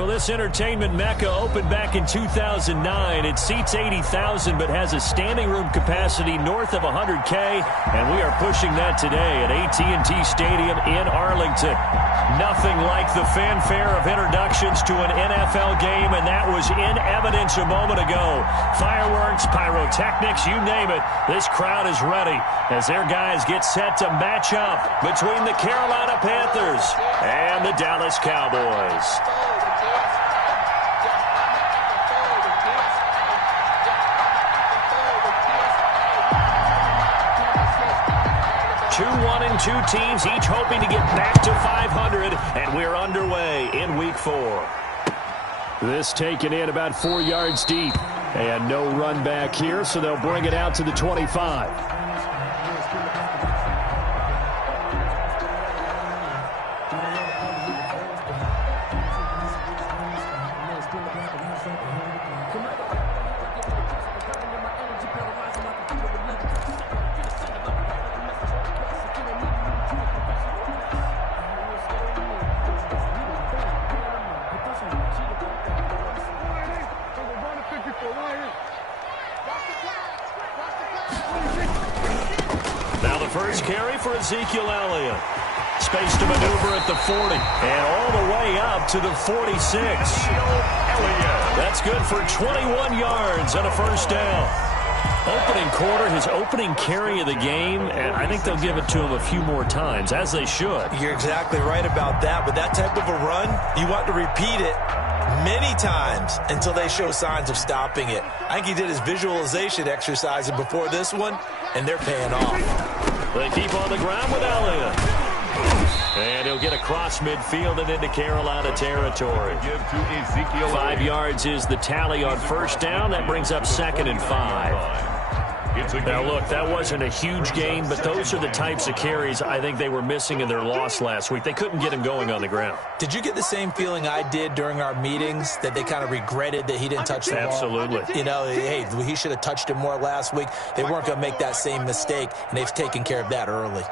Well, this entertainment mecca opened back in 2009. It seats 80,000 but has a standing room capacity north of 100K, and we are pushing that today at AT&T Stadium in Arlington. Nothing like the fanfare of introductions to an NFL game, and that was in evidence a moment ago. Fireworks, pyrotechnics, you name it. This crowd is ready as their guys get set to match up between the Carolina Panthers and the Dallas Cowboys. 2-1-2 teams, each hoping to get back to 500, and we're underway in Week 4. This taken in about 4 yards deep, and no run back here, so they'll bring it out to the 25. Ezekiel Elliott. Space to maneuver at the 40. And all the way up to the 46. That's good for 21 yards on a first down. Opening quarter, his opening carry of the game, and I think they'll give it to him a few more times, as they should. You're exactly right about that. With that type of a run, you want to repeat it many times until they show signs of stopping it. I think he did his visualization exercise before this one, and they're paying off. They keep on the ground with Elliott. And he'll get across midfield and into Carolina territory. 5 yards is the tally on first down. That brings up 2nd and 5. Now, look, that wasn't a huge gain, but those are the types of carries I think they were missing in their loss last week. They couldn't get him going on the ground. Did you get the same feeling I did during our meetings, that they kind of regretted that he didn't touch the ball? Absolutely. You know, hey, he should have touched it more last week. They weren't going to make that same mistake, and they've taken care of that early.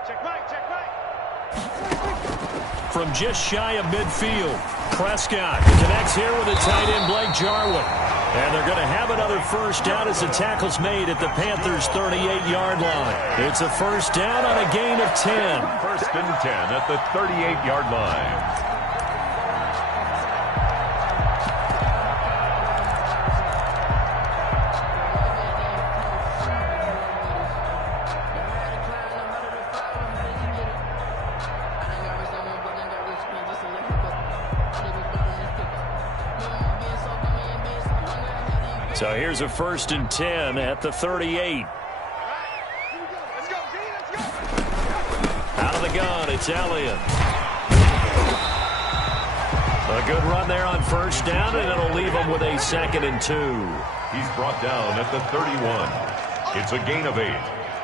From just shy of midfield, Prescott connects here with a tight end, Blake Jarwin. And they're going to have another first down as the tackle's made at the Panthers' 38-yard line. It's a first down on a gain of 10. 1st and 10 at the 38-yard line. So here's a 1st and 10 at the 38. Out of the gun, it's Elliott. A good run there on first down, and it'll leave him with a 2nd and 2. He's brought down at the 31. It's a gain of 8.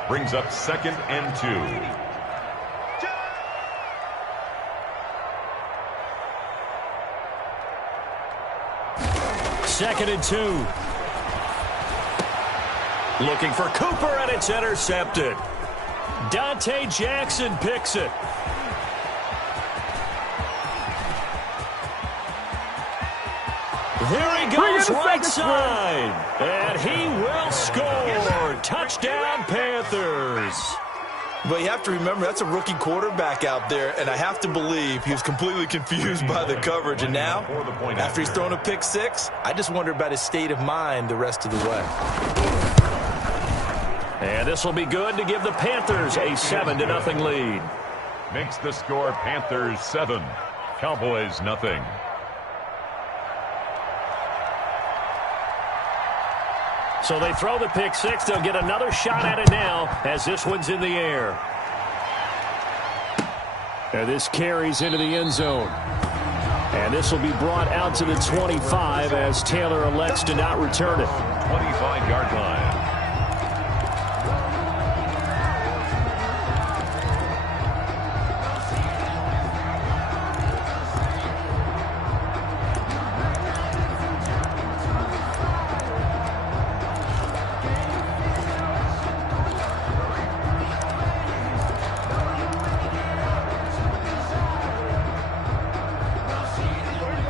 Brings up 2nd and 2. 2nd and 2. Looking for Cooper, and it's intercepted. Dante Jackson picks it. There he goes, right side. And he will score. Touchdown, Panthers. But you have to remember, that's a rookie quarterback out there, and I have to believe he was completely confused by the coverage. And now, after he's thrown a pick 6, I just wonder about his state of mind the rest of the way. And this will be good to give the Panthers a 7-0 lead. Makes the score Panthers 7, Cowboys nothing. So they throw the pick 6. They'll get another shot at it now as this one's in the air. And this carries into the end zone. And this will be brought out to the 25 as Taylor elects to not return it. 25-yard line.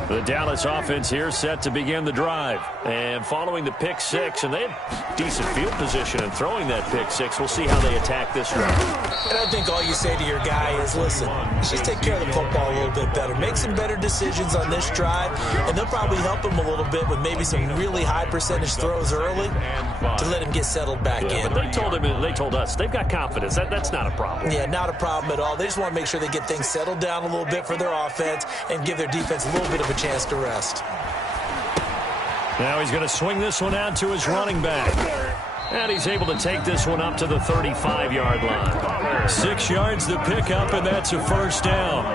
The Dallas offense here set to begin the drive. And following the pick 6, and they had decent field position in throwing that pick 6. We'll see how they attack this drive. And I think all you say to your guy is, listen, just take care of the football a little bit better. Make some better decisions on this drive, and they'll probably help him a little bit with maybe some really high percentage throws early to let him get settled back in. But they told us they've got confidence. That's not a problem. Yeah, not a problem at all. They just want to make sure they get things settled down a little bit for their offense and give their defense a little bit of a chance to rest. Now he's going to swing this one out to his running back. And he's able to take this one up to the 35-yard line. 6 yards to pick up, and that's a first down.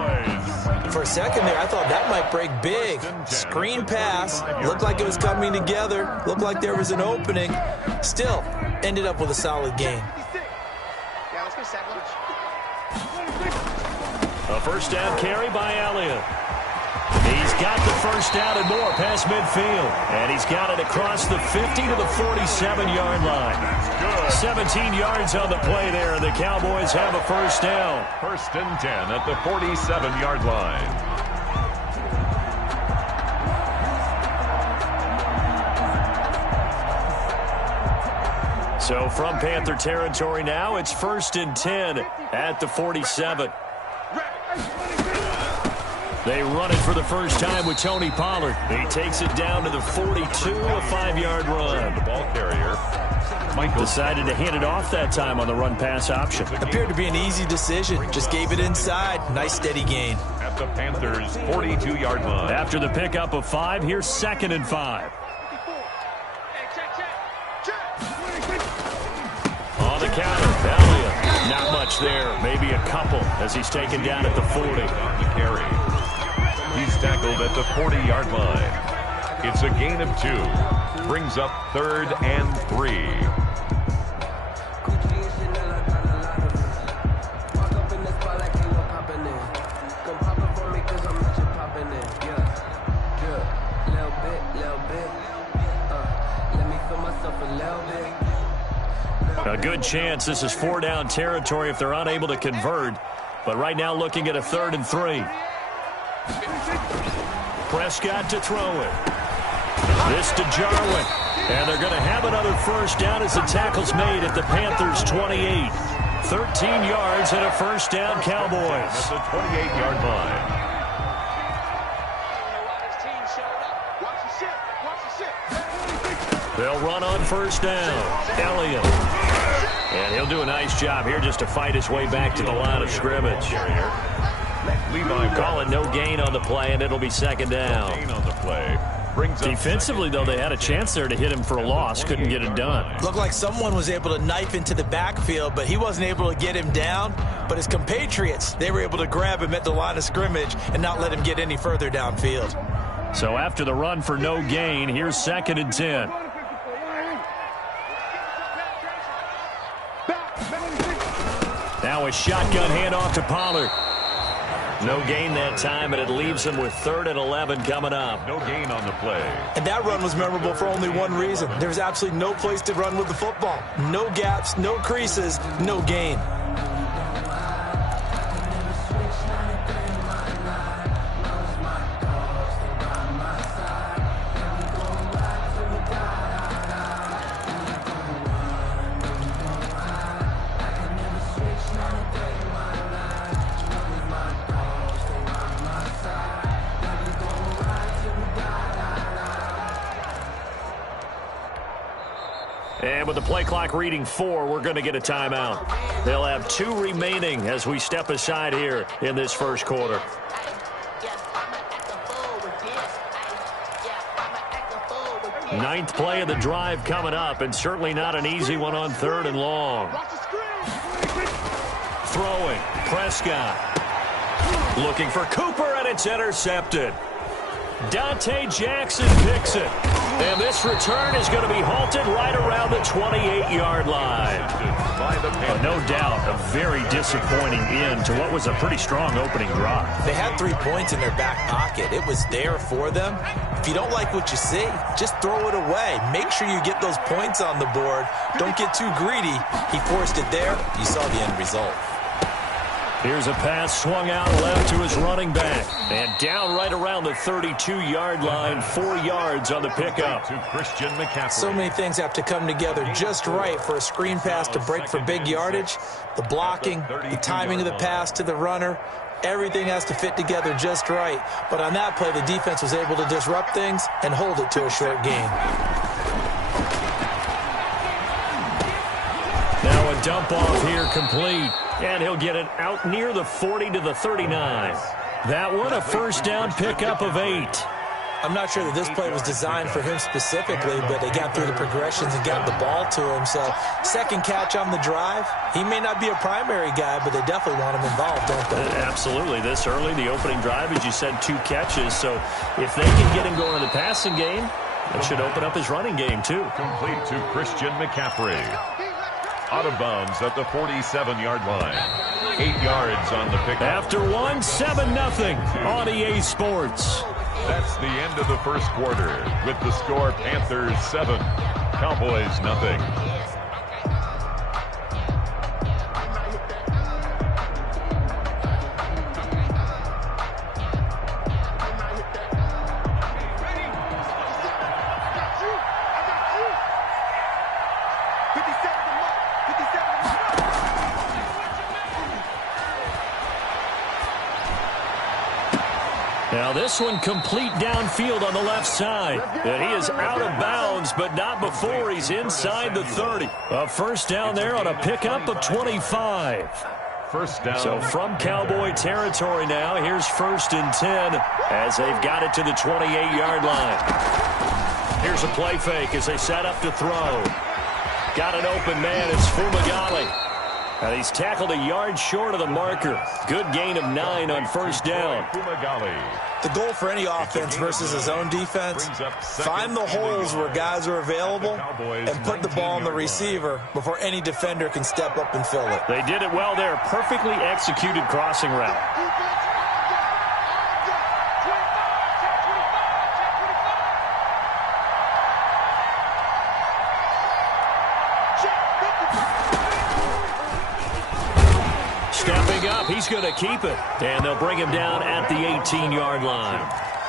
For a second there, I thought that might break big. Screen pass. Looked like it was coming together. Looked like there was an opening. Still, ended up with a solid gain. A first down carry by Elliott. He's got the first down and more past midfield. And he's got it across the 50 to the 47-yard line. 17 yards on the play there. The Cowboys have a first down. 1st and 10 at the 47-yard line. So from Panther territory now, it's 1st and 10 at the 47. They run it for the first time with Tony Pollard. He takes it down to the 42, a 5-yard run. The ball carrier, Michael, decided to hand it off that time on the run-pass option. Appeared to be an easy decision. Just gave it inside. Nice, steady gain. At the Panthers' 42-yard line. After the pickup of 5, here's 2nd and 5. On the counter, Elliott. Not much there. Maybe a couple as he's taken down at the 40. The carry. He's tackled at the 40-yard line. It's a gain of 2. Brings up 3rd and 3. A good chance this is 4-down territory if they're unable to convert. But right now looking at a 3rd and 3. Prescott to throw it. This to Jarwin. And they're going to have another first down as the tackle's made at the Panthers' 28. 13 yards and a first down, Cowboys. At the 28-yard line. They'll run on first down. Elliott. And he'll do a nice job here just to fight his way back to the line of scrimmage. Levi call it no gain on the play, and it'll be 2nd down. Gain on the play. Brings up Defensively, though, they had a chance there to hit him for a loss. Couldn't get it done. Looked like someone was able to knife into the backfield, but he wasn't able to get him down. But his compatriots, they were able to grab him at the line of scrimmage and not let him get any further downfield. So after the run for no gain, here's 2nd and 10. Now a shotgun handoff to Pollard. No gain that time, and it leaves him with 3rd and 11 coming up. No gain on the play. And that run was memorable for only one reason. There's absolutely no place to run with the football. No gaps, no creases, no gain. And with the play clock reading 4, we're going to get a timeout. They'll have 2 remaining as we step aside here in this first quarter. Ninth play of the drive coming up, and certainly not an easy one on 3rd and long. Throwing, Prescott. Looking for Cooper, and it's intercepted. Dante Jackson picks it. And this return is going to be halted right around the 28-yard line. No doubt a very disappointing end to what was a pretty strong opening drive. They had 3 points in their back pocket. It was there for them. If you don't like what you see, just throw it away. Make sure you get those points on the board. Don't get too greedy. He forced it there. You saw the end result. Here's a pass swung out left to his running back. And down right around the 32-yard line, 4 yards on the pickup. To Christian McCaffrey. So many things have to come together just right for a screen pass to break for big yardage. The blocking, the timing of the pass to the runner, everything has to fit together just right. But on that play, the defense was able to disrupt things and hold it to a short gain. Now a dump off here complete. And he'll get it out near the 40 to the 39. That one, a first down pickup of 8. I'm not sure that this play was designed for him specifically, but they got through the progressions and got the ball to him. So, second catch on the drive. He may not be a primary guy, but they definitely want him involved, don't they? Absolutely. This early, the opening drive, as you said, 2 catches. So, if they can get him going in the passing game, it should open up his running game, too. Complete to Christian McCaffrey. Out of bounds at the 47-yard line. 8 yards on the pickup. After 1, 7-0 on EA Sports. That's the end of the first quarter with the score Panthers 7, Cowboys 0. Now this one complete downfield on the left side. And he is out of bounds, but not before he's inside the 30. A first down there on a pickup of 25. First down. So from Cowboy territory now, here's 1st and 10 as they've got it to the 28-yard line. Here's a play fake as they set up to throw. Got an open man. It's Fumagalli. And he's tackled a yard short of the marker. Good gain of 9 on first down. The goal for any offense versus his own defense, find the holes where guys are available and put the ball on the receiver before any defender can step up and fill it. They did it well there. Perfectly executed crossing route. Stepping up, he's going to keep it. And they'll bring him down at the 18-yard line.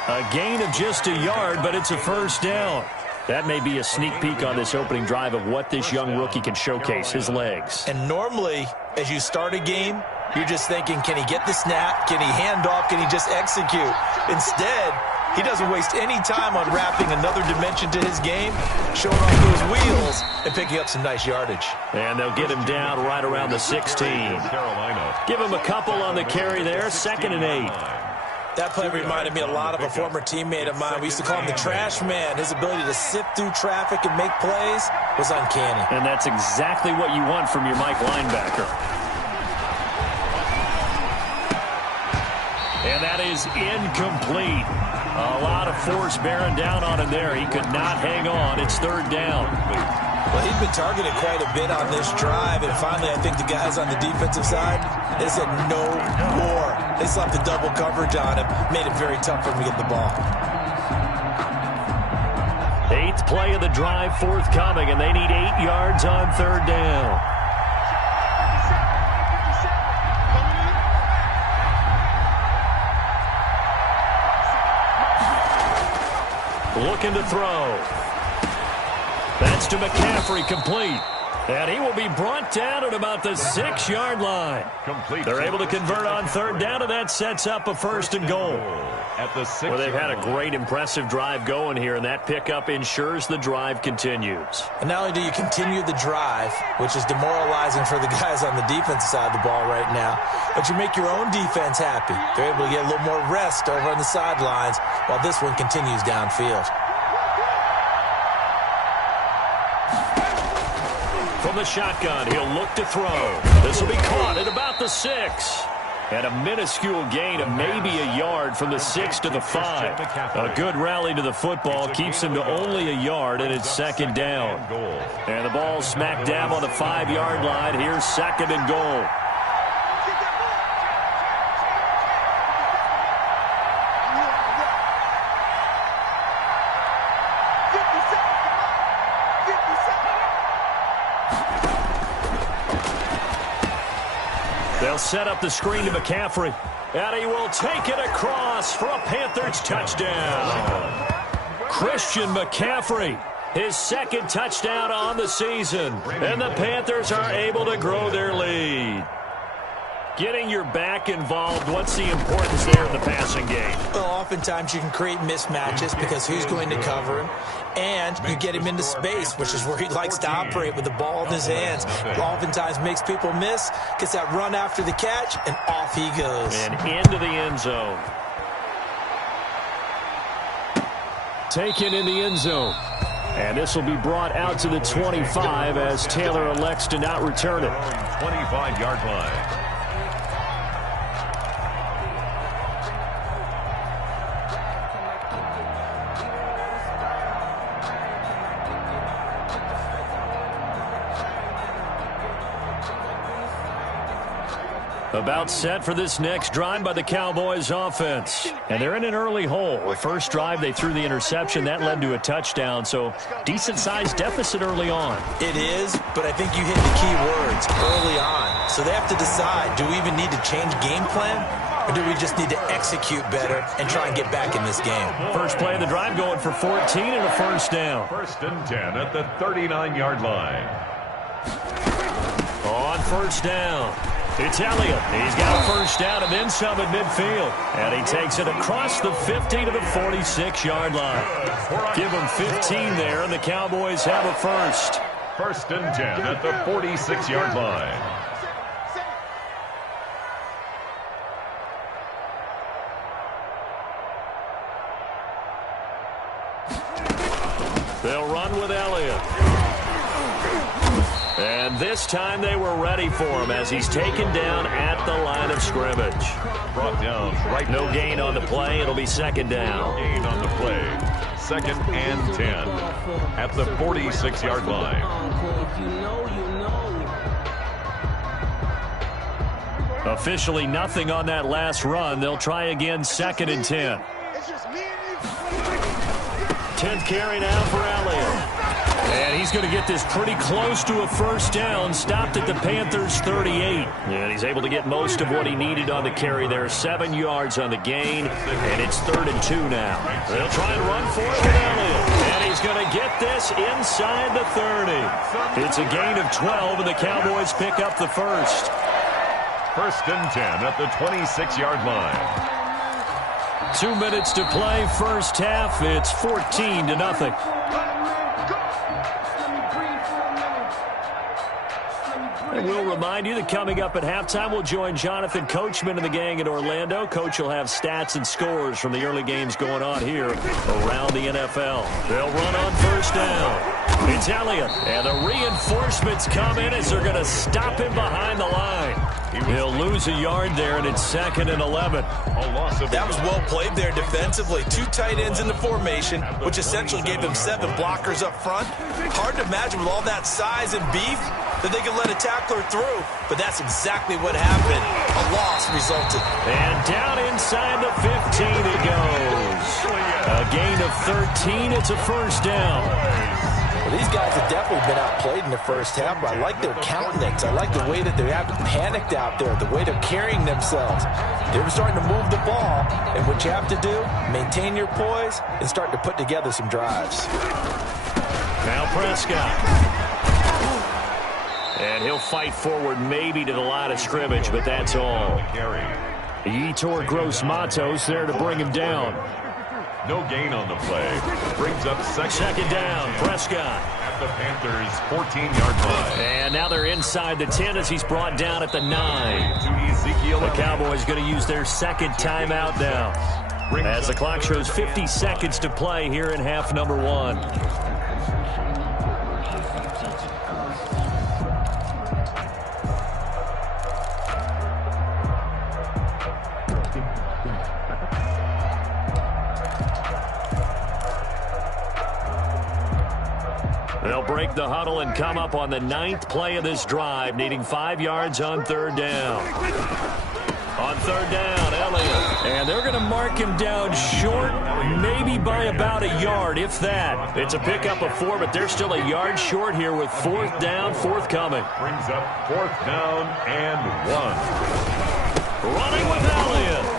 A gain of just a yard, but it's a first down. That may be a sneak peek on this opening drive of what this young rookie can showcase, his legs. And normally, as you start a game, you're just thinking, can he get the snap? Can he hand off? Can he just execute? Instead, he doesn't waste any time on wrapping another dimension to his game, showing off those wheels and picking up some nice yardage. And they'll get him down right around the 16. Carolina. Give him a couple on the carry there, 2nd and 8. That play reminded me a lot of a former teammate of mine. We used to call him the trash man. His ability to sift through traffic and make plays was uncanny. And that's exactly what you want from your Mike linebacker. And that is incomplete. A lot of force bearing down on him there. He could not hang on. It's third down. Well, he'd been targeted quite a bit on this drive, and finally I think the guys on the defensive side, they said no more. They slapped the double coverage on him, made it very tough for him to get the ball. 8th play of the drive forthcoming, and they need 8 yards on third down. Looking to throw. That's to McCaffrey, complete. And he will be brought down at about the 6-yard line. Complete. They're able to convert on third down, and that sets up a first and goal. At the 6-yard Well, they've had a great, impressive drive going here, and that pickup ensures the drive continues. And not only do you continue the drive, which is demoralizing for the guys on the defensive side of the ball right now, but you make your own defense happy. They're able to get a little more rest over on the sidelines while this one continues downfield. From the shotgun, he'll look to throw. This will be caught at about the 6. And a minuscule gain of maybe a yard from the 6 to the 5. A good rally to the football keeps him to only a yard, and it's second down. And the ball smacked down on the 5-yard line. Here's second and goal. They'll set up the screen to McCaffrey. And he will take it across for a Panthers touchdown. Christian McCaffrey, his second touchdown on the season. And the Panthers are able to grow their lead. Getting your back involved, what's the importance there in the passing game? Well, oftentimes you can create mismatches because who's going to cover him, and you get him into space, which is where he likes to operate with the ball in his hands. Oftentimes makes people miss, gets that run after the catch, and off he goes. And into the end zone. Taken in the end zone. And this will be brought out to the 25 as Taylor elects to not return it. 25-yard line. About set for this next drive by the Cowboys offense. And they're in an early hole. The first drive, they threw the interception. That led to a touchdown, so decent-sized deficit early on. It is, but I think you hit the key words early on. So they have to decide, do we even need to change game plan, or do we just need to execute better and try and get back in this game? First play of the drive going for 14 and a first down. First and 10 at the 39-yard line. On first down, it's Elliott. He's got a first down and then some at midfield. And he takes it across the 50 to the 46-yard line. Give him 15 there, and the Cowboys have a first. First and 10 at the 46-yard line. They'll run with Elliott. And this time they were ready for him as he's taken down at the line of scrimmage. Brought down right. No gain on the play. It'll be second down. Gain on the play. Second and 10 at the 46-yard line. Officially nothing on that last run. They'll try again second and 10. 10th carry now for Elliott. And he's going to get this pretty close to a first down. Stopped at the Panthers' 38. And he's able to get most of what he needed on the carry there. 7 yards on the gain. And it's 3rd and 2 now. They'll try and run for it with Elliott. And he's going to get this inside the 30. It's a gain of 12, and the Cowboys pick up the first. First and 10 at the 26-yard line. 2 minutes to play, first half. It's 14-0. And we'll remind you that coming up at halftime, we'll join Jonathan Coachman and the gang in Orlando. Coach will have stats and scores from the early games going on here around the NFL. They'll run on first down. It's Elliott, and the reinforcements come in as they're going to stop him behind the line. He'll lose a yard there, and it's 2nd and 11. That was well played there defensively. 2 tight ends in the formation, which essentially gave him 7 blockers up front. Hard to imagine with all that size and beef that they could let a tackler through, but that's exactly what happened. A loss resulted. And down inside the 15 it goes. A gain of 13. It's a first down. Well, these guys have definitely been outplayed in the first half, but I like their countenance. I like the way that they haven't panicked out there, the way they're carrying themselves. They're starting to move the ball, and what you have to do, maintain your poise and start to put together some drives. Now Prescott. And he'll fight forward maybe to the line of scrimmage, but that's all. Yetur Gross-Matos there to bring him down. No gain on the play. Brings up second down. Prescott. At the Panthers' 14-yard line. And now they're inside the 10 as he's brought down at the 9. To Ezekiel. The Cowboys going to use their second timeout now. As the clock shows 50 seconds to play here in half number 1. They'll break the huddle and come up on the 9th play of this drive, needing 5 yards on 3rd down. On 3rd down, Elliott. And they're going to mark him down short, maybe by about a yard, if that. It's a pickup of 4, but they're still a yard short here with 4th down forthcoming. Brings up 4th down and 1. Running with Elliott.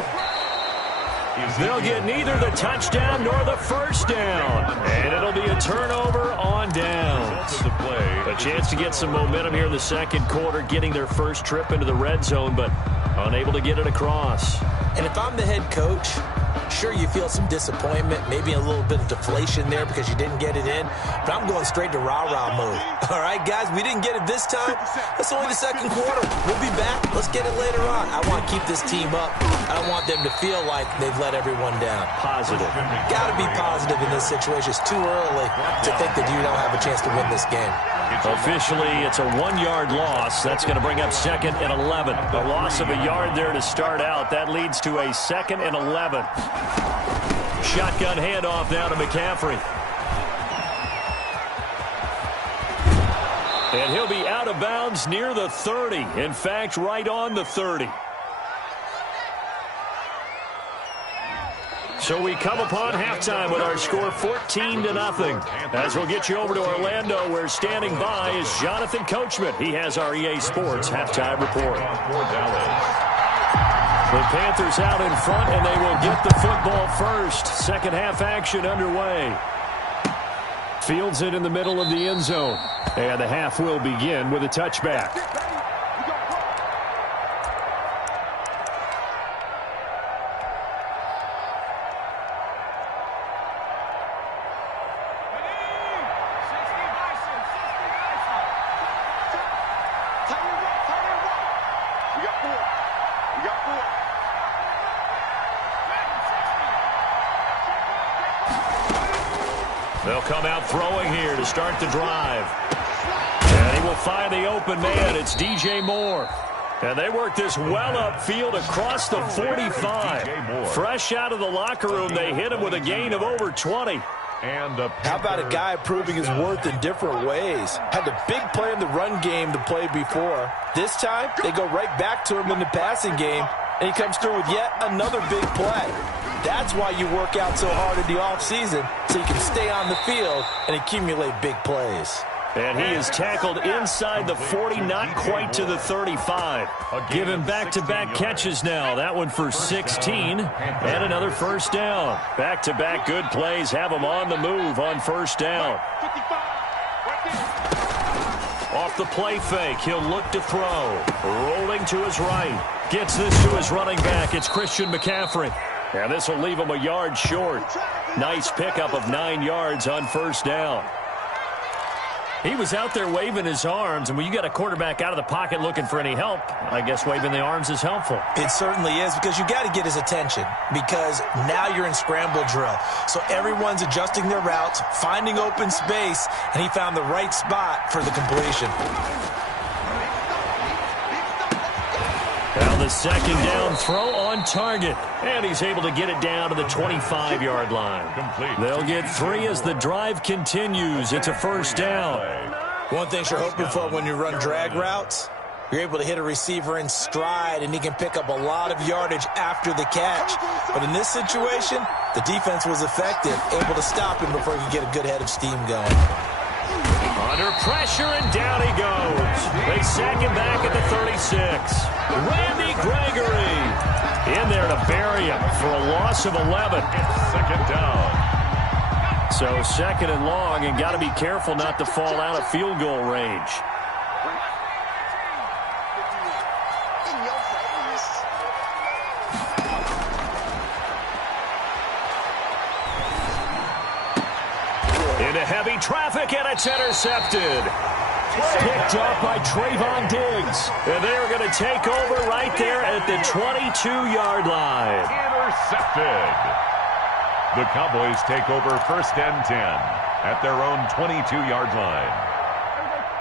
They'll get neither the touchdown nor the first down. And it'll be a turnover on downs. A chance to get some momentum here in the second quarter, getting their first trip into the red zone, but unable to get it across. And if I'm the head coach, sure, you feel some disappointment, maybe a little bit of deflation there because you didn't get it in, but I'm going straight to rah-rah mode. All right, guys, we didn't get it this time. That's only the second quarter. We'll be back. Let's get it later on. I want to keep this team up. I don't want them to feel like they've let everyone down. Positive. Got to be positive in this situation. It's too early to think that you don't have a chance to win this game. Officially, it's a 1-yard loss. That's going to bring up 2nd and 11. A loss of a yard there to start out. That leads to a 2nd and 11. Shotgun handoff now to McCaffrey. And he'll be out of bounds near the 30. In fact, right on the 30. So we come upon halftime with our score 14-0. As we'll get you over to Orlando, where standing by is Jonathan Coachman. He has our EA Sports halftime report. The Panthers out in front, and they will get the football first. Second half action underway. Fields it in the middle of the end zone. And the half will begin with a touchback. They'll come out throwing here to start the drive. And he will find the open man. It's DJ Moore. And they work this well upfield across the 45. Fresh out of the locker room, they hit him with a gain of over 20. How about a guy proving his worth in different ways? Had a big play in the run game to play before. This time, they go right back to him in the passing game, and he comes through with yet another big play. That's why you work out so hard in the offseason, so you can stay on the field and accumulate big plays. And he is tackled inside the 40, not quite to the 35. Give him back-to-back catches now. That one for 16, and another first down. Back-to-back good plays have him on the move on first down. Off the play fake, he'll look to throw. Rolling to his right. Gets this to his running back. It's Christian McCaffrey. And this will leave him a yard short. Nice pickup of 9 yards on first down. He was out there waving his arms, and when you got a quarterback out of the pocket looking for any help, I guess waving the arms is helpful. It certainly is, because you got to get his attention, because now you're in scramble drill. So everyone's adjusting their routes, finding open space, and he found the right spot for the completion. Now the second down throw on target. And he's able to get it down to the 25-yard line. Complete. They'll get 3 as the drive continues. It's a first down. One thing you're hoping for when you run drag routes, you're able to hit a receiver in stride, and he can pick up a lot of yardage after the catch. But in this situation, the defense was effective, able to stop him before he could get a good head of steam going. Under pressure, and down he goes. They sack him back at the 36. Randy Gregory in there to bury him for a loss of 11. Second down. So second and long, and got to be careful not to fall out of field goal range. Into heavy traffic, and it's intercepted. Picked up by Trayvon Diggs. And they're going to take over right there at the 22-yard line. Intercepted. The Cowboys take over first and 10 at their own 22-yard line.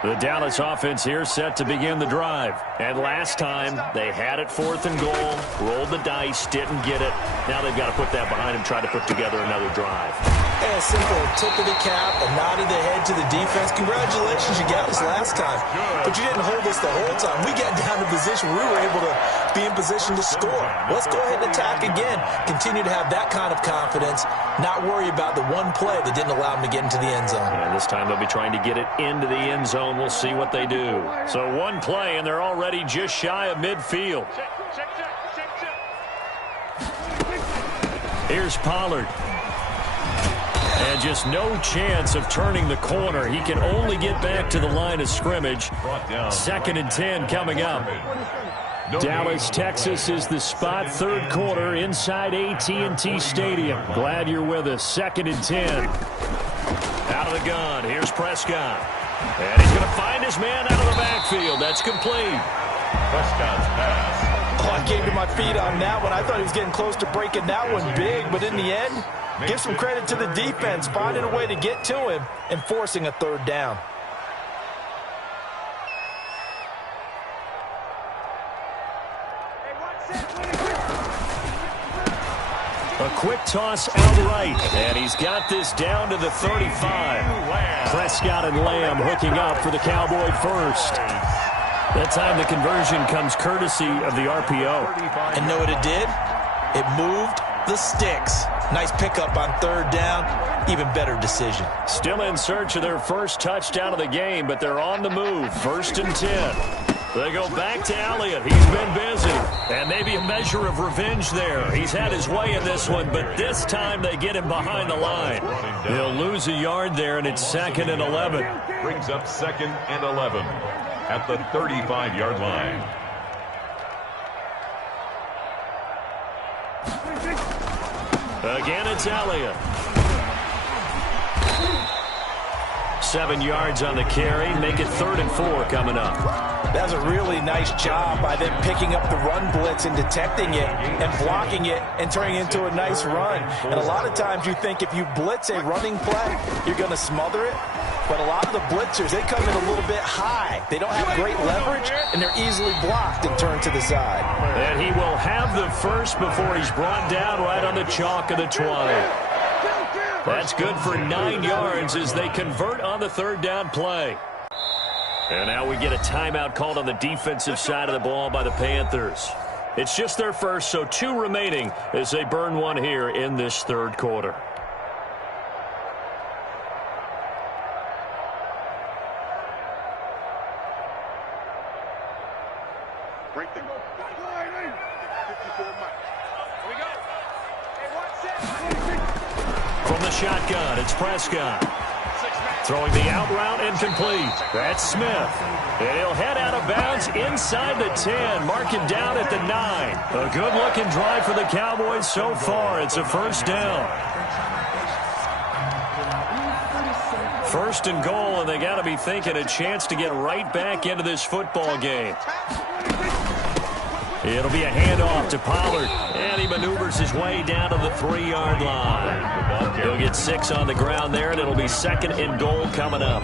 The Dallas offense here set to begin the drive. And last time, they had it 4th and goal, rolled the dice, didn't get it. Now they've got to put that behind them, try to put together another drive. And a simple tip of the cap, a nod of the head to the defense. Congratulations, you got us last time. But you didn't hold us the whole time. We got down to position where we were able to be in position to score. Let's go ahead and attack again. Continue to have that kind of confidence, not worry about the one play that didn't allow them to get into the end zone. And this time they'll be trying to get it into the end zone. We'll see what they do. So one play, and they're already just shy of midfield. Here's Pollard. And just no chance of turning the corner. He can only get back to the line of scrimmage. 2nd and 10 coming up. Dallas, Texas is the spot. 3rd quarter inside AT&T Stadium. Glad you're with us. 2nd and 10. Out of the gun. Here's Prescott. And he's going to find his man out of the backfield. That's complete. Prescott's pass. Oh, I came to my feet on that one. I thought he was getting close to breaking that one big, but in the end, give some credit to the defense, finding a way to get to him and forcing a 3rd down. A quick toss out right, and he's got this down to the 35. Prescott and Lamb hooking up for the Cowboy first. That time the conversion comes courtesy of the RPO. And know what it did? It moved the sticks. Nice pickup on 3rd down. Even better decision. Still in search of their first touchdown of the game, but they're on the move. 1st and 10. They go back to Elliott. He's been busy. And maybe a measure of revenge there. He's had his way in this one, but this time they get him behind the line. They'll lose a yard there, and it's 2nd and 11. Brings up 2nd and 11 at the 35-yard line. Again, it's Elliott. 7 yards on the carry. Make it 3rd and 4 coming up. That was a really nice job by them picking up the run blitz and detecting it and blocking it and turning it into a nice run. And a lot of times you think if you blitz a running play, you're going to smother it. But a lot of the blitzers, they come in a little bit high. They don't have great leverage, and they're easily blocked and turned to the side. And he will have the first before he's brought down right on the chalk of the 20. That's good for 9 yards as they convert on the 3rd down play. And now we get a timeout called on the defensive side of the ball by the Panthers. It's just their first, so 2 remaining as they burn one here in this 3rd quarter. From the shotgun, it's Prescott. Throwing the out route incomplete. That's Smith. And he'll head out of bounds inside the 10. Mark him down at the 9. A good-looking drive for the Cowboys so far. It's a 1st down. First and goal, and they got to be thinking a chance to get right back into this football game. It'll be a handoff to Pollard, and he maneuvers his way down to the 3-yard line. He'll get 6 on the ground there, and it'll be second and goal coming up.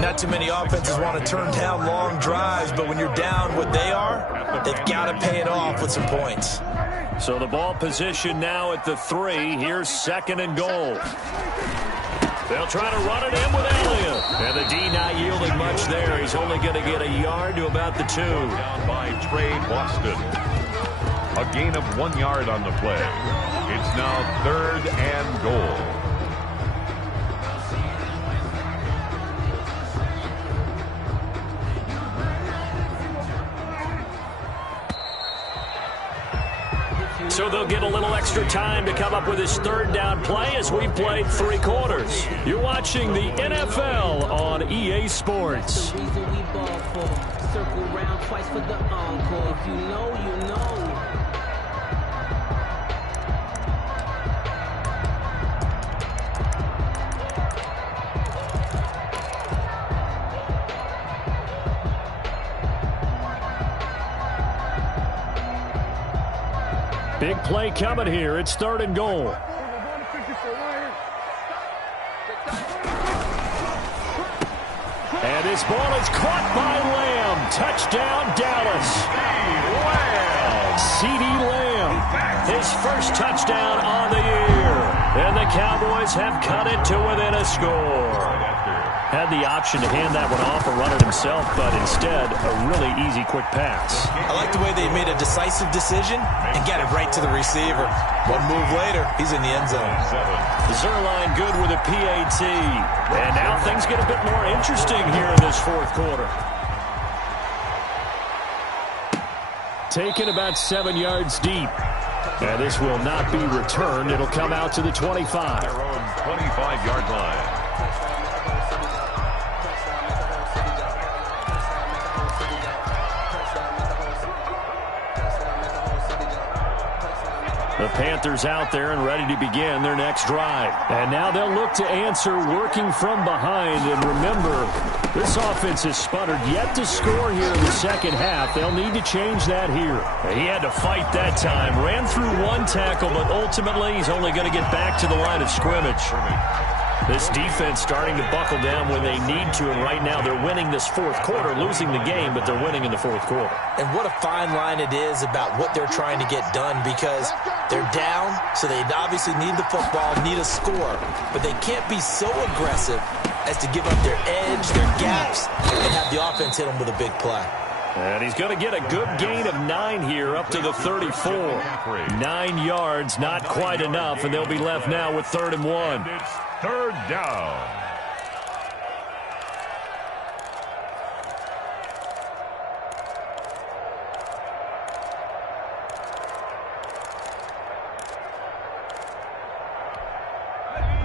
Not too many offenses want to turn down long drives, but when you're down what they are, they've got to pay it off with some points. So the ball position now at the 3. Here's second and goal. They'll try to run it in with Elliott. And the D not yielding much there. He's only going to get a yard to about the 2. Down by Trey Boston. A gain of 1 yard on the play. It's now third and goal. So they'll get a little extra time to come up with his third down play as we played 3 quarters. You're watching the NFL on EA Sports. The reason we ball for. Circle round twice for the encore. If you know, you know. Big play coming here. It's third and goal. And this ball is caught by Lamb. Touchdown, Dallas. CeeDee Lamb, his first touchdown on the year. And the Cowboys have cut it to within a score. Had the option to hand that one off or run it himself, but instead, a really easy, quick pass. I like the way they made a decisive decision and got it right to the receiver. One move later, he's in the end zone. Zerline good with a PAT. And now things get a bit more interesting here in this fourth quarter. Taken about 7 yards deep. And this will not be returned. It'll come out to the 25. Their own 25-yard line. The Panthers out there and ready to begin their next drive. And now they'll look to answer working from behind. And remember, this offense has sputtered yet to score here in the second half. They'll need to change that here. He had to fight that time. Ran through 1 tackle, but ultimately he's only going to get back to the line of scrimmage. This defense starting to buckle down when they need to, and right now they're winning this fourth quarter, losing the game, but they're winning in the fourth quarter. And what a fine line it is about what they're trying to get done, because they're down, so they obviously need the football, need a score, but they can't be so aggressive as to give up their edge, their gaps, and have the offense hit them with a big play. And he's going to get a good gain of 9 here up to the 34. 9 yards, not quite enough, and they'll be left now with 3rd and 1. It's third down.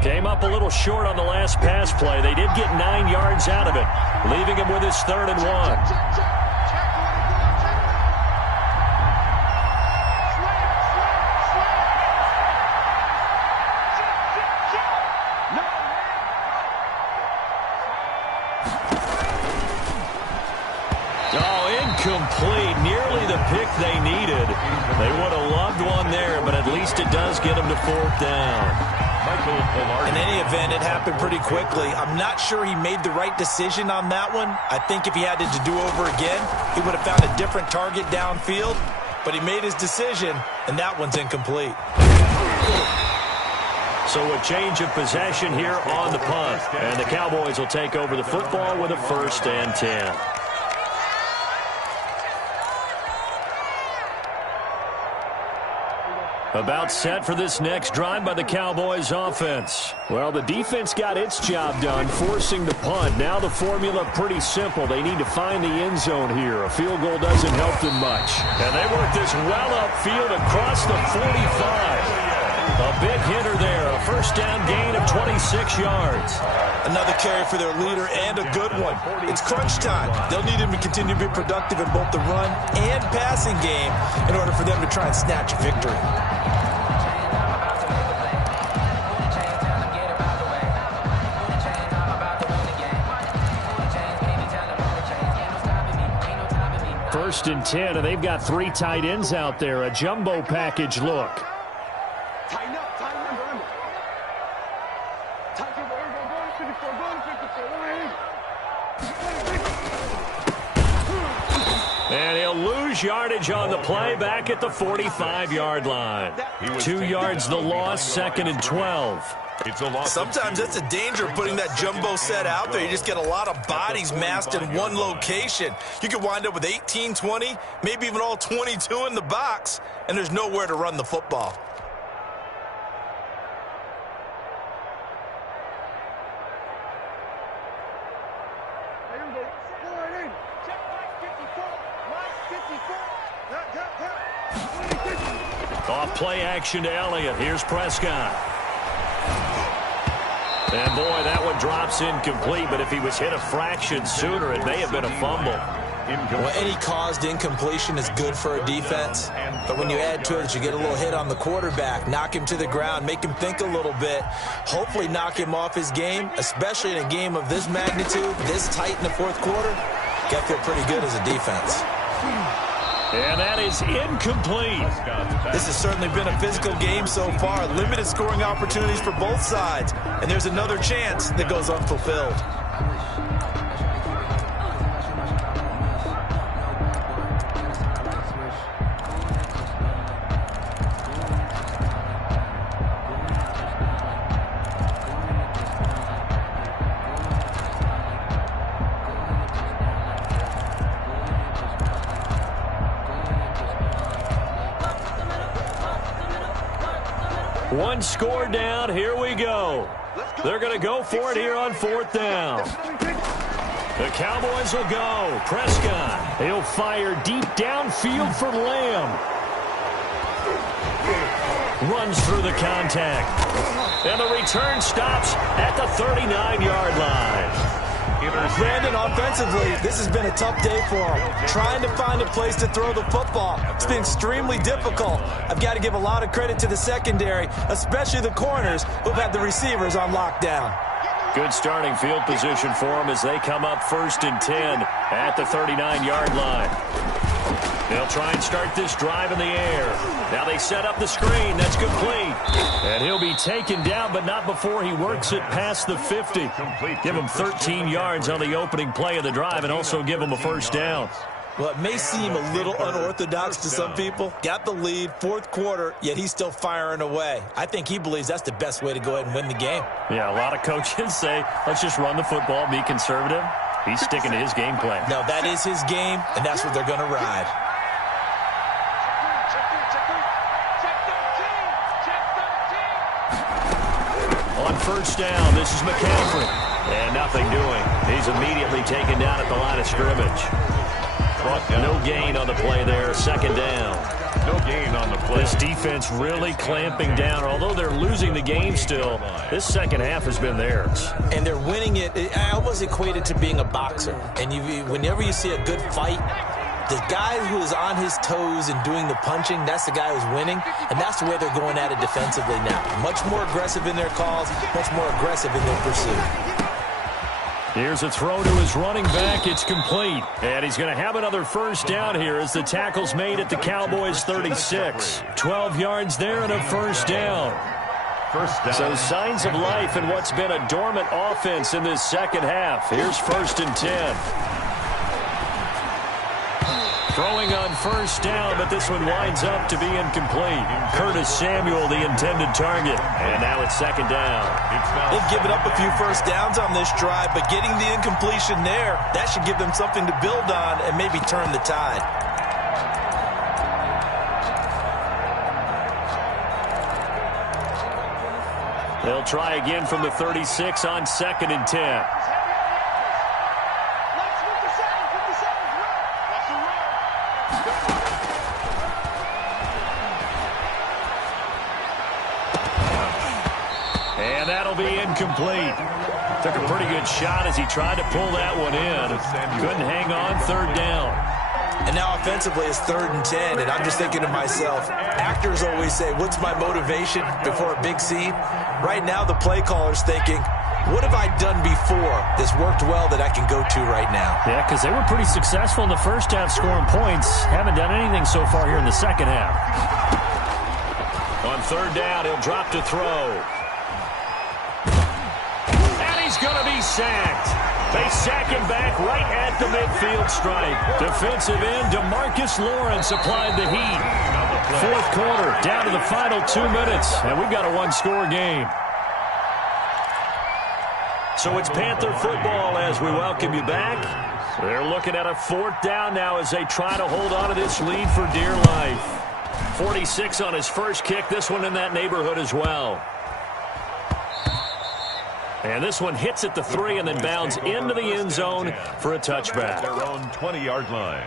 Came up a little short on the last pass play. They did get 9 yards out of it, leaving him with his 3rd and 1. Incomplete, nearly the pick they needed. They would have loved one there, but at least it does get them to 4th down. In any event, it happened pretty quickly. I'm not sure he made the right decision on that one. I think if he had it to do over again, he would have found a different target downfield, but he made his decision, and that one's incomplete. So a change of possession here on the punt, and the Cowboys will take over the football with a 1st and 10. About set for this next drive by the Cowboys offense. Well, the defense got its job done, forcing the punt. Now the formula pretty simple. They need to find the end zone here. A field goal doesn't help them much. And they work this well upfield across the 45. A big hitter there. A 1st down gain of 26 yards. Another carry for their leader and a good one. It's crunch time. They'll need him to continue to be productive in both the run and passing game in order for them to try and snatch a victory. first and 10, and they've got 3 tight ends out there. A jumbo package look. Tighten up, remember. Tighten up, go to 54, go to 54. And he'll lose yardage on the play back at the 45-yard line. 2 yards the loss, 2nd and 12. It's a loss. Sometimes that's a danger of putting that jumbo set out there. You just get a lot of bodies massed in one location. You could wind up with 18, 20, maybe even all 22 in the box, and there's nowhere to run the football. Off play action to Elliott. Here's Prescott. And boy, that one drops incomplete, but if he was hit a fraction sooner, it may have been a fumble. Well, any caused incompletion is good for a defense, but when you add to it that you get a little hit on the quarterback, knock him to the ground, make him think a little bit, hopefully knock him off his game, especially in a game of this magnitude, this tight in the fourth quarter, got to feel pretty good as a defense. And that is incomplete. This has certainly been a physical game so far. Limited scoring opportunities for both sides. And there's another chance that goes unfulfilled. One score down. Here we go. They're going to go for it here on 4th down. The Cowboys will go. Prescott. He'll fire deep downfield for Lamb. Runs through the contact. And the return stops at the 39-yard line. Brandon, offensively, this has been a tough day for him. Trying to find a place to throw the football. It's been extremely difficult. I've got to give a lot of credit to the secondary, especially the corners who've had the receivers on lockdown. Good starting field position for them as they come up 1st and 10 at the 39-yard line. They'll try and start this drive in the air. Now they set up the screen. That's complete. And he'll be taken down, but not before he works it past the 50. Give him 13 yards on the opening play of the drive and also give him a first down. Well, it may seem a little unorthodox to some people. Got the lead, fourth quarter, yet he's still firing away. I think he believes that's the best way to go ahead and win the game. Yeah, a lot of coaches say, let's just run the football, be conservative. He's sticking to his game plan. No, that is his game, and that's what they're going to ride. On 1st down, this is McCaffrey. And nothing doing. He's immediately taken down at the line of scrimmage. No gain on the play there. 2nd down. No gain on the play. This defense really clamping down. Although they're losing the game still, this second half has been theirs. And they're winning it. I almost equate it to being a boxer. And whenever you see a good fight, the guy who is on his toes and doing the punching, that's the guy who's winning. And that's the way they're going at it defensively now. Much more aggressive in their calls, much more aggressive in their pursuit. Here's a throw to his running back. It's complete. And he's going to have another first down here as the tackle's made at the Cowboys' 36. 12 yards there and a first down. So signs of life in what's been a dormant offense in this second half. Here's 1st and 10. Throwing on first down, but this one winds up to be incomplete. Curtis Samuel, the intended target. And now it's 2nd down. They've given up a few first downs on this drive, but getting the incompletion there, that should give them something to build on and maybe turn the tide. They'll try again from the 36 on 2nd and 10. And that'll be incomplete. Took a pretty good shot as he tried to pull that one in. Couldn't hang on. 3rd down. And now offensively it's 3rd and 10, and I'm just thinking to myself, actors always say, what's my motivation before a big scene? Right now the play caller's thinking, What have I done before that's worked well that I can go to right now? Yeah, because they were pretty successful in the first half scoring points. Haven't done anything so far here in the second half. On third down, he'll drop to throw. And he's going to be sacked. They sack him back right at the midfield stripe. Defensive end DeMarcus Lawrence applied the heat. Fourth quarter, down to the final 2 minutes, and we've got a one-score game. So it's Panther football as we welcome you back. They're looking at a fourth down now as they try to hold on to this lead for dear life. 46 on his first kick, this one in that neighborhood as well. And this one hits at the 3 and then bounds into the end zone for a touchback. Their own 20-yard line.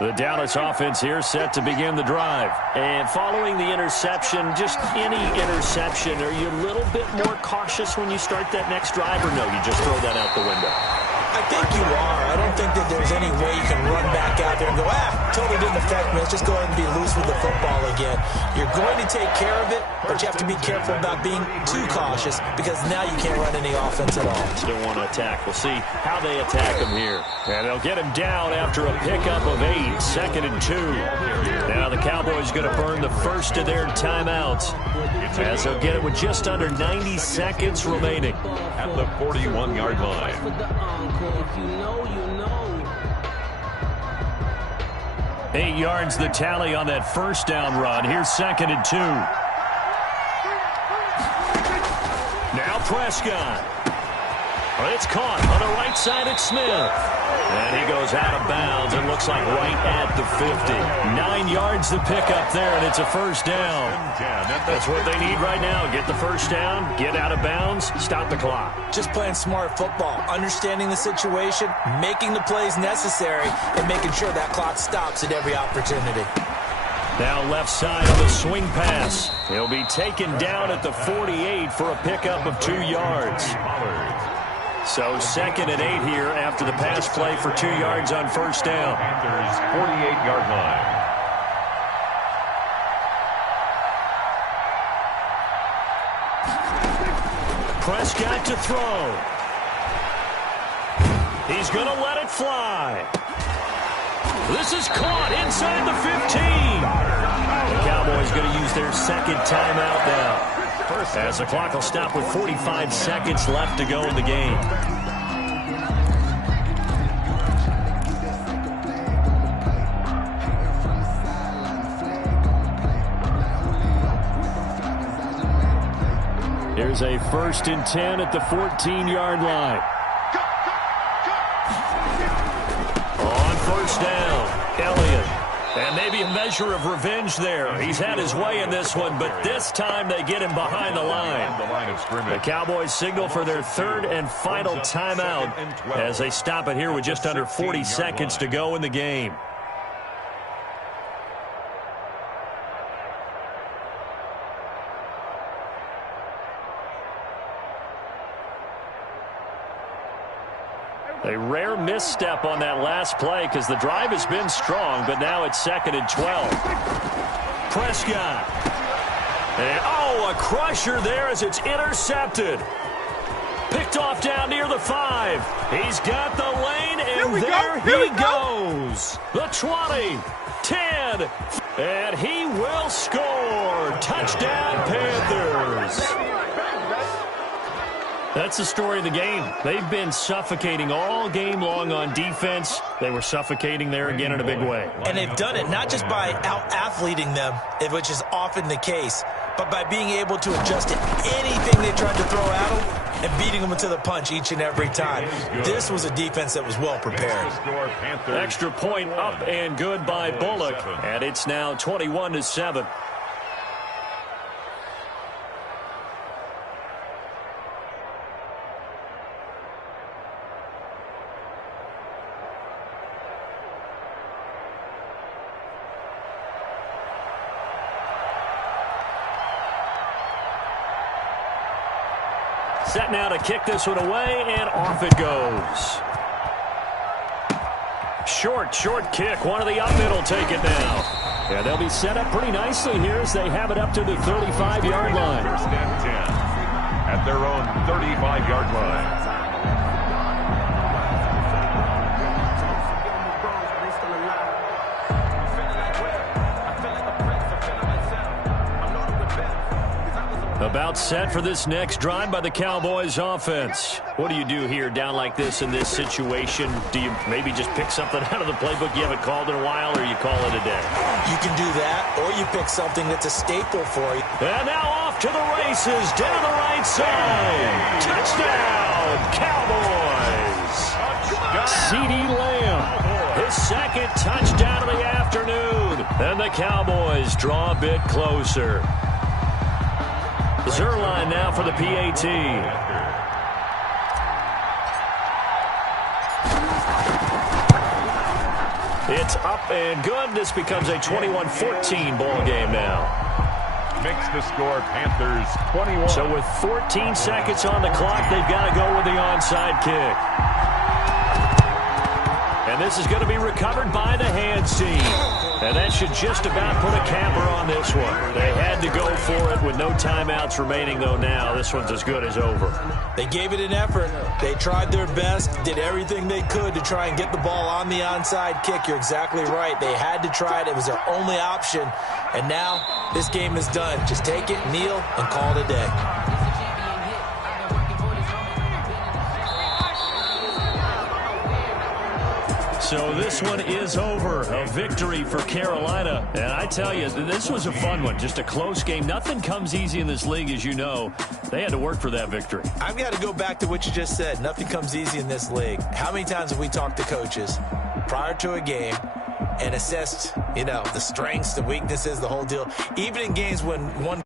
The Dallas offense here set to begin the drive. And following the interception, just any interception, are you a little bit more cautious when you start that next drive, or no, you just throw that out the window? I think you are. I don't think that there's any way you can run back out there and go, totally didn't affect me. Let's just go ahead and be loose with the football again. You're going to take care of it, but you have to be careful about being too cautious because now you can't run any offense at all. Still want to attack. We'll see how they attack him here. And they'll get him down after a pickup of 8, 2nd and 2. Now the Cowboys going to burn the first of their timeouts as they'll get it with just under 90 seconds remaining. At the 41-yard line. If you know, you know. 8 yards the tally on that first down run. Here's 2nd and 2. Now Prescott. It's caught on the right side at Smith. And he goes out of bounds. It looks like right at the 50. 9 yards to pick up there, and it's a first down. That's what they need right now. Get the first down, get out of bounds, stop the clock. Just playing smart football, understanding the situation, making the plays necessary, and making sure that clock stops at every opportunity. Now left side of the swing pass. He'll be taken down at the 48 for a pickup of 2 yards. So 2nd and 8 here after the pass play for 2 yards on first down. Panthers 48-yard line. Prescott to throw. He's going to let it fly. This is caught inside the 15. The Cowboys going to use their second timeout now, as the clock will stop with 45 seconds left to go in the game. Here's a 1st and 10 at the 14-yard line. On first down, Elliott. And maybe a measure of revenge there. He's had his way in this one, but this time they get him behind the line. The Cowboys signal for their 3rd and final timeout as they stop it here with just under 40 seconds to go in the game. A rare misstep on that last play because the drive has been strong, but now it's 2nd and 12. Prescott. And, a crusher there as it's intercepted. Picked off down near the 5. He's got the lane, and there he goes. The 20, 10, and he will score. Touchdown, Panthers. That's the story of the game. They've been suffocating all game long on defense. They were suffocating there again in a big way. And they've done it not just by out-athleting them, which is often the case, but by being able to adjust to anything they tried to throw at them and beating them to the punch each and every time. This was a defense that was well prepared. Extra point up and good by Bullock, and it's now 21-7. Set now to kick this one away, and off it goes. Short kick. One of the up middle take it now. Yeah, they'll be set up pretty nicely here as they have it up to the 35-yard line. First and 10 at their own 35-yard line. About set for this next drive by the Cowboys offense. What do you do here down like this in this situation? Do you maybe just pick something out of the playbook you haven't called in a while, or you call it a day? You can do that, or you pick something that's a staple for you. And now off to the races, down the right side. Touchdown, Cowboys. C.D. Lamb, his second touchdown of the afternoon. And the Cowboys draw a bit closer. Zerline now for the PAT. It's up and good. This becomes a 21-14 ball game now. Makes the score Panthers 21. So with 14 seconds on the clock, they've got to go with the onside kick. And this is going to be recovered by the hands team. And that should just about put a capper on this one. They had to go for it with no timeouts remaining, though, now. This one's as good as over. They gave it an effort. They tried their best, did everything they could to try and get the ball on the onside kick. You're exactly right. They had to try it. It was their only option. And now this game is done. Just take it, kneel, and call it a day. So this one is over. A victory for Carolina. And I tell you, this was a fun one. Just a close game. Nothing comes easy in this league, as you know. They had to work for that victory. I've got to go back to what you just said. Nothing comes easy in this league. How many times have we talked to coaches prior to a game and assessed, the strengths, the weaknesses, the whole deal? Even in games when one